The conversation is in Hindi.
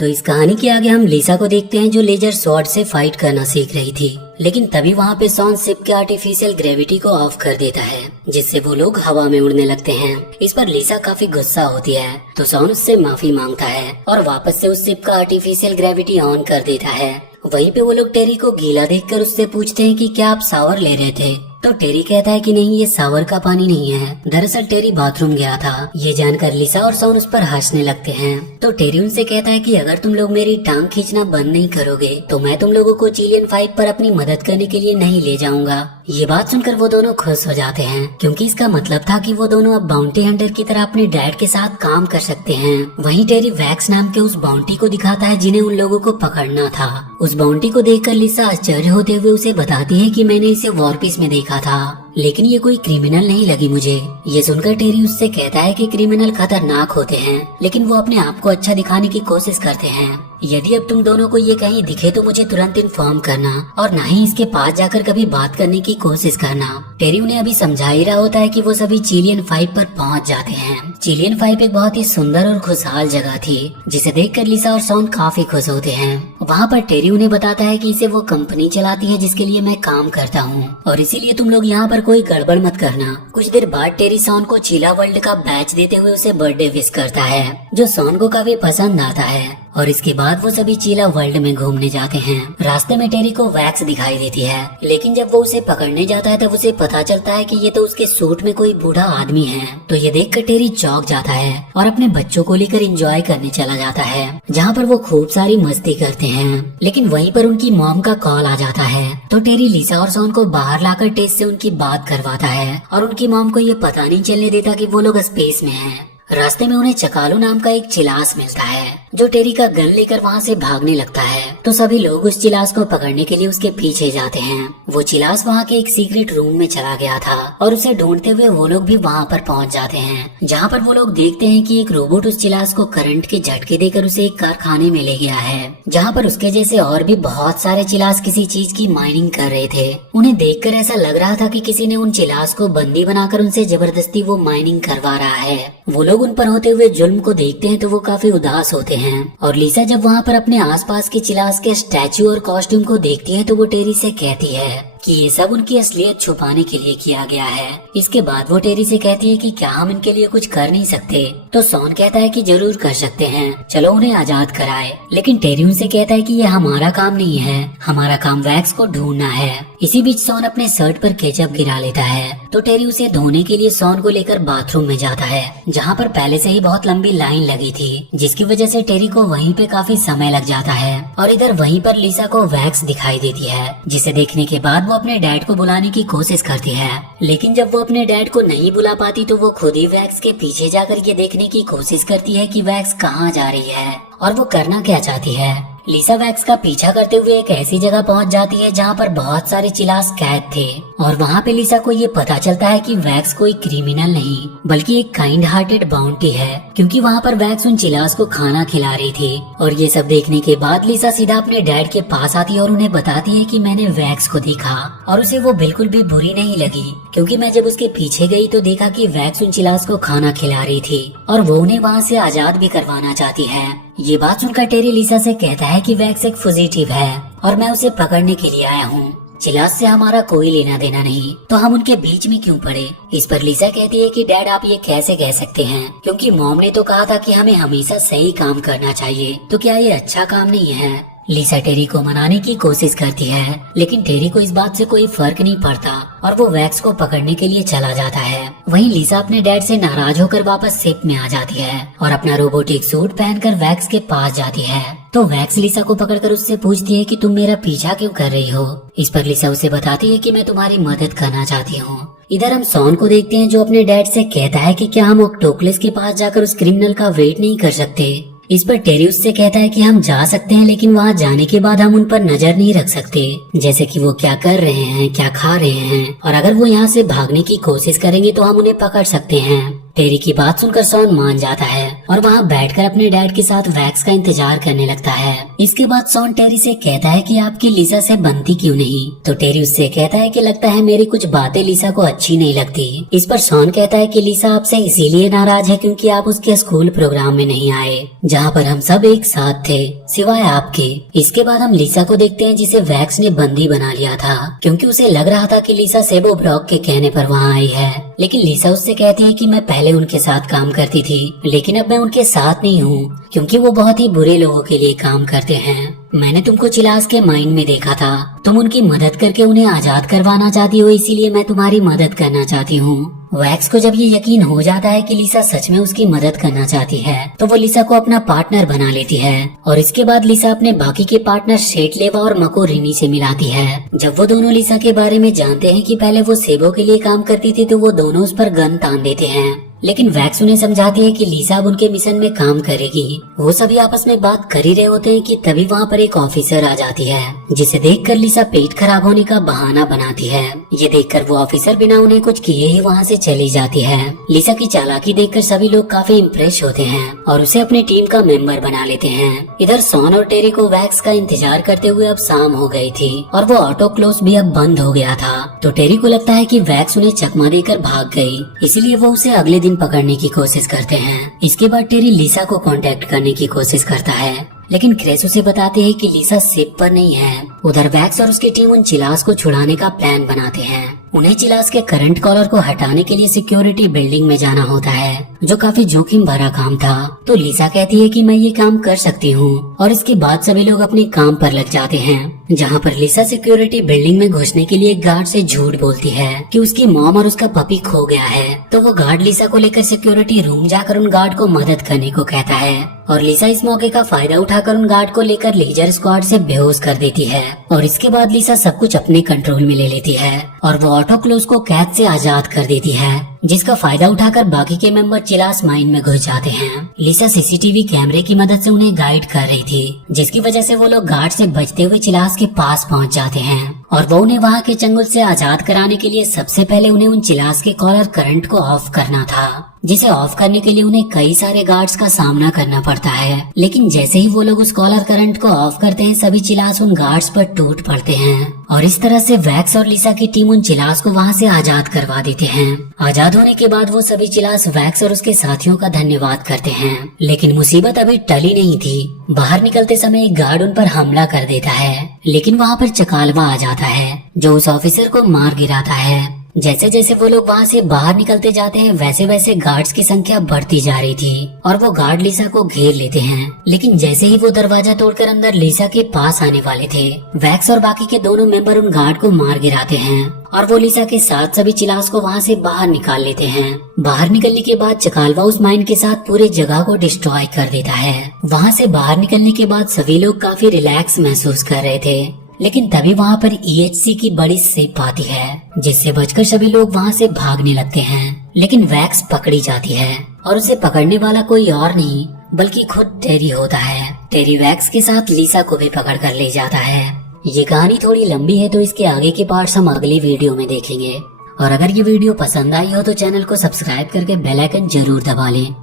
तो इस कहानी के आगे हम लिसा को देखते हैं जो लेजर स्वॉर्ड से फाइट करना सीख रही थी। लेकिन तभी वहाँ पे सॉन शिप के आर्टिफिशियल ग्रेविटी को ऑफ कर देता है, जिससे वो लोग हवा में उड़ने लगते हैं। इस पर लिसा काफी गुस्सा होती है, तो सॉन उससे माफी मांगता है और वापस से उस शिप का आर्टिफिशियल ग्रेविटी ऑन कर देता है। वहीं पे वो लोग टेरी को गीला देखकर उससे पूछते हैं कि क्या आप शावर ले रहे थे। तो टेरी कहता है कि नहीं, ये शावर का पानी नहीं है, दरअसल टेरी बाथरूम गया था। ये जानकर लिसा और सॉन उस पर हंसने लगते हैं। तो टेरी उनसे कहता है कि अगर तुम लोग मेरी टांग खींचना बंद नहीं करोगे तो मैं तुम लोगों को चिलियन 5 पर अपनी मदद करने के लिए नहीं ले जाऊंगा। ये बात सुनकर वो दोनों खुश हो जाते हैं, क्योंकि इसका मतलब था कि वो दोनों अब बाउंटी हंटर की तरह अपने डैड के साथ काम कर सकते हैं। वहीं टेरी वैक्स नाम के उस बाउंटी को दिखाता है जिन्हें उन लोगों को पकड़ना था। उस बाउंटी को देखकर लिसा आश्चर्य होते हुए उसे बताती है कि मैंने इसे वॉरपीस में देखा था, लेकिन ये कोई क्रिमिनल नहीं लगी मुझे। ये सुनकर टेरी उससे कहता है कि क्रिमिनल खतरनाक होते हैं, लेकिन वो अपने आप को अच्छा दिखाने की कोशिश करते हैं। यदि अब तुम दोनों को ये कहीं दिखे तो मुझे तुरंत इन्फॉर्म करना और ना ही इसके पास जाकर कभी बात करने की कोशिश करना। टेरी उन्हें अभी समझा ही रहा होता है कि वो सभी चिलियन 5 पर पहुंच जाते हैं। चिलियन 5 एक बहुत ही सुंदर और खुशहाल जगह थी, जिसे देखकर लिसा और सॉन काफी खुश होते हैं। वहाँ पर टेरी उन्हें बताता है कि इसे वो कंपनी चलाती है जिसके लिए मैं काम करता हूँ, और इसीलिए तुम लोग यहाँ पर कोई गड़बड़ मत करना। कुछ देर बाद टेरी सॉन को चीला वर्ल्ड का बैच देते हुए उसे बर्थडे विश करता है, जो सॉन को काफी पसंद आता है। और इसके बाद वो सभी चीला वर्ल्ड में घूमने जाते हैं। रास्ते में टेरी को वैक्स दिखाई देती है, लेकिन जब वो उसे पकड़ने जाता है तब उसे पता चलता है कि ये तो उसके सूट में कोई बूढ़ा आदमी है। तो ये देखकर टेरी चौंक जाता है और अपने बच्चों को लेकर एंजॉय करने चला जाता है, जहाँ पर वो खूब सारी मस्ती करते हैं। लेकिन वहीं पर उनकी मॉम का कॉल आ जाता है, तो टेरी लिसा और सॉन को बाहर लाकर टेस से उनकी बात करवाता है और उनकी मॉम को ये पता नहीं चलने देता कि वो लोग स्पेस में हैं। रास्ते में उन्हें चकालू नाम का एक चिलास मिलता है, जो टेरी का गन लेकर वहाँ से भागने लगता है। तो सभी लोग उस चिलास को पकड़ने के लिए उसके पीछे जाते हैं। वो चिलास वहाँ के एक सीक्रेट रूम में चला गया था और उसे ढूंढते हुए वो लोग भी वहाँ पर पहुँच जाते हैं, जहाँ पर वो लोग देखते हैं कि एक रोबोट उस चिलास को करंट के झटके देकर उसे एक कारखाने में ले गया है, जहाँ पर उसके जैसे और भी बहुत सारे चिलास किसी चीज की माइनिंग कर रहे थे। उन्हें देखकर ऐसा लग रहा था कि किसी ने उन चिलास को बंदी बनाकर उनसे जबरदस्ती वो माइनिंग करवा रहा है। वो लोग उन पर होते हुए जुल्म को देखते हैं तो वो काफी उदास होते हैं। और लिसा जब वहाँ पर अपने आसपास के चिलास के स्टैचू और कॉस्ट्यूम को देखती है तो वो टेरी से कहती है कि ये सब उनकी असलियत छुपाने के लिए किया गया है। इसके बाद वो टेरी से कहती है कि क्या हम इनके लिए कुछ कर नहीं सकते। तो सॉन कहता है कि जरूर कर सकते हैं, चलो उन्हें आजाद कराए। लेकिन टेरी उनसे कहता है कि ये हमारा काम नहीं है, हमारा काम वैक्स को ढूंढना है। इसी बीच सॉन अपने शर्ट पर केचप गिरा लेता है, तो टेरी उसे धोने के लिए सॉन को लेकर बाथरूम में जाता है, जहाँ पर पहले से ही बहुत लंबी लाइन लगी थी, जिसकी वजह से टेरी को वहीं पे काफी समय लग जाता है। और इधर वहीं पर लिसा को वैक्स दिखाई देती है, जिसे देखने के बाद वो अपने डैड को बुलाने की कोशिश करती है। लेकिन जब वो अपने डैड को नहीं बुला पाती तो वो खुद ही वैक्स के पीछे जाकर ये देखने की कोशिश करती है कि वैक्स कहाँ जा रही है और वो करना क्या चाहती है। लिसा वैक्स का पीछा करते हुए एक ऐसी जगह पहुंच जाती है जहां पर बहुत सारे चिलास कैद थे, और वहां पे लिसा को ये पता चलता है कि वैक्स कोई क्रिमिनल नहीं बल्कि एक काइंड हार्टेड बाउंटी है, क्योंकि वहां पर वैक्स उन चिलास को खाना खिला रही थी। और ये सब देखने के बाद लिसा सीधा अपने डैड के पास आती है और उन्हें बताती है कि मैंने वैक्स को देखा और उसे वो बिल्कुल भी बुरी नहीं लगी, क्योंकि मैं जब उसके पीछे गई तो देखा कि वैक्स उन चिलास को खाना खिला रही थी और वो उन्हें वहाँ से आजाद भी करवाना चाहती है। ये बात सुनकर टेरी लिसा से कहता है कि वैक्स एक फुजिटिव है और मैं उसे पकड़ने के लिए आया हूँ, चिलास से हमारा कोई लेना देना नहीं, तो हम उनके बीच में क्यों पड़े। इस पर लिसा कहती है कि डैड आप ये कैसे कह सकते हैं, क्योंकि मॉम ने तो कहा था कि हमें हमेशा सही काम करना चाहिए, तो क्या ये अच्छा काम नहीं है। लिसा टेरी को मनाने की कोशिश करती है, लेकिन टेरी को इस बात से कोई फर्क नहीं पड़ता और वो वैक्स को पकड़ने के लिए चला जाता है। वहीं लिसा अपने डैड से नाराज होकर वापस शिप में आ जाती है और अपना रोबोटिक सूट पहनकर वैक्स के पास जाती है। तो वैक्स लिसा को पकड़कर उससे पूछती है कि तुम मेरा पीछा क्यों कर रही हो। इस पर लिसा उसे बताती है कि मैं तुम्हारी मदद करना चाहती हूँ। इधर हम सॉन को देखते हैं जो अपने डैड से कहता है कि क्या हम ऑक्टोपस के पास जाकर उस क्रिमिनल का वेट नहीं कर सकते। इस पर टेरी उससे कहता है कि हम जा सकते हैं, लेकिन वहाँ जाने के बाद हम उन पर नजर नहीं रख सकते, जैसे कि वो क्या कर रहे हैं, क्या खा रहे हैं, और अगर वो यहाँ से भागने की कोशिश करेंगे तो हम उन्हें पकड़ सकते हैं। टेरी की बात सुनकर शॉन मान जाता है और वहाँ बैठकर अपने डैड के साथ वैक्स का इंतजार करने लगता है। इसके बाद शॉन टेरी से कहता है कि आपकी लिसा से बनती क्यों नहीं, तो टेरी उससे कहता है कि लगता है मेरी कुछ बातें लिसा को अच्छी नहीं लगती। इस पर शॉन कहता है कि लिसा आपसे इसीलिए नाराज है क्योंकि आप उसके स्कूल प्रोग्राम में नहीं आए जहाँ पर हम सब एक साथ थे सिवाय आपके। इसके बाद हम लिसा को देखते हैं जिसे वैक्स ने बंदी बना लिया था क्योंकि उसे लग रहा था कि लिसा सेबो ब्रॉक के कहने पर वहाँ आई है। लेकिन लिसा उससे कहती है कि मैं पहले उनके साथ काम करती थी लेकिन अब मैं उनके साथ नहीं हूँ क्योंकि वो बहुत ही बुरे लोगों के लिए काम करते हैं। मैंने तुमको चिलास के माइंड में देखा था, तुम उनकी मदद करके उन्हें आजाद करवाना चाहती हो, इसीलिए मैं तुम्हारी मदद करना चाहती हूँ। वैक्स को जब ये यकीन हो जाता है कि लिसा सच में उसकी मदद करना चाहती है तो वो लिसा को अपना पार्टनर बना लेती है और इसके बाद लिसा अपने बाकी के पार्टनर शेटलेवा और मको रिनी से मिलाती है। जब वो दोनों लिसा के बारे में जानते हैं कि पहले वो सेबो के लिए काम करती थी तो वो दोनों उस पर गन तान देते हैं, लेकिन वैक्स उन्हें समझाती है कि लिसा अब उनके मिशन में काम करेगी। वो सभी आपस में बात कर ही रहे होते हैं कि तभी वहाँ पर एक ऑफिसर आ जाती है जिसे देखकर लिसा पेट खराब होने का बहाना बनाती है। ये देखकर वो ऑफिसर बिना उन्हें कुछ किए ही वहाँ से चली जाती है। लिसा की चालाकी देखकर सभी लोग काफी इम्प्रेस होते हैं और उसे अपनी टीम का मेंबर बना लेते हैं। इधर शॉन और टेरी को वैक्स का इंतजार करते हुए अब शाम हो गई थी और वो ऑटो क्लोज भी अब बंद हो गया था, तो टेरी को लगता है कि वैक्स उन्हें चकमा देकर भाग गई, इसलिए वो उसे अगले दिन पकड़ने की कोशिश करते हैं। इसके बाद टेरी लिसा को कांटेक्ट करने की कोशिश करता है लेकिन क्रेस उसे बताते हैं कि लिसा शिप पर नहीं है। उधर वैक्स और उसकी टीम उन चिलास को छुड़ाने का प्लान बनाते हैं। उन्हें चिलास के करंट कॉलर को हटाने के लिए सिक्योरिटी बिल्डिंग में जाना होता है जो काफी जोखिम भरा काम था, तो लिसा कहती है कि मैं ये काम कर सकती हूँ और इसके बाद सभी लोग अपने काम पर लग जाते हैं। जहाँ पर लिसा सिक्योरिटी बिल्डिंग में घुसने के लिए गार्ड से झूठ बोलती है कि उसकी मॉम और उसका पपी खो गया है, तो वो गार्ड लिसा को लेकर सिक्योरिटी रूम जाकर उन गार्ड को मदद करने को कहता है और लिसा इस मौके का फायदा उठाकर उन गार्ड को लेकर लेजर स्क्वाड से बेहोश कर देती है और इसके बाद लिसा सब कुछ अपने कंट्रोल में ले लेती है और वो ऑटो क्लोज को कैद से आजाद कर देती है, जिसका फायदा उठाकर बाकी के मेंबर चिलास माइन में घुस जाते हैं। लिसा सीसीटीवी कैमरे की मदद से उन्हें गाइड कर रही थी, जिसकी वजह से वो लोग गार्ड से बचते हुए चिलास के पास पहुंच जाते हैं और वो उन्हें वहां के चंगुल से आजाद कराने के लिए सबसे पहले उन्हें उन चिलास के कॉलर करंट को ऑफ करना था, जिसे ऑफ करने के लिए उन्हें कई सारे गार्ड्स का सामना करना पड़ता है। लेकिन जैसे ही वो लोग उस कॉलर करंट को ऑफ करते हैं सभी चिलास उन गार्ड्स पर टूट पड़ते हैं और इस तरह से वैक्स और लिसा की टीम उन चिलास को वहां से आजाद करवा देते हैं। आजाद होने के बाद वो सभी चिलास वैक्स और उसके साथियों का धन्यवाद करते हैं, लेकिन मुसीबत अभी टली नहीं थी। बाहर निकलते समय एक गार्ड उन पर हमला कर देता है, लेकिन वहाँ पर चकालवा आ जाता है जो उस ऑफिसर को मार गिराता है। जैसे जैसे वो लोग वहाँ से बाहर निकलते जाते हैं वैसे वैसे गार्ड्स की संख्या बढ़ती जा रही थी और वो गार्ड लिसा को घेर लेते हैं। लेकिन जैसे ही वो दरवाजा तोड़कर अंदर लिसा के पास आने वाले थे, वैक्स और बाकी के दोनों मेंबर उन गार्ड को मार गिराते हैं और वो लिसा के साथ सभी चिलास को वहाँ से बाहर निकाल लेते हैं। बाहर निकलने के बाद चकालवा उस माइन के साथ पूरे जगह को डिस्ट्रॉय कर देता है। वहाँ से बाहर निकलने के बाद सभी लोग काफी रिलैक्स महसूस कर रहे थे, लेकिन तभी वहाँ पर EHC की बड़ी शिप आती है जिससे बचकर सभी लोग वहाँ से भागने लगते हैं। लेकिन वैक्स पकड़ी जाती है और उसे पकड़ने वाला कोई और नहीं बल्कि खुद टेरी होता है। टेरी वैक्स के साथ लिसा को भी पकड़ कर ले जाता है। ये कहानी थोड़ी लंबी है तो इसके आगे के पार्ट्स हम अगली वीडियो में देखेंगे और अगर ये वीडियो पसंद आई हो तो चैनल को सब्सक्राइब करके बेल आइकन जरूर दबा लें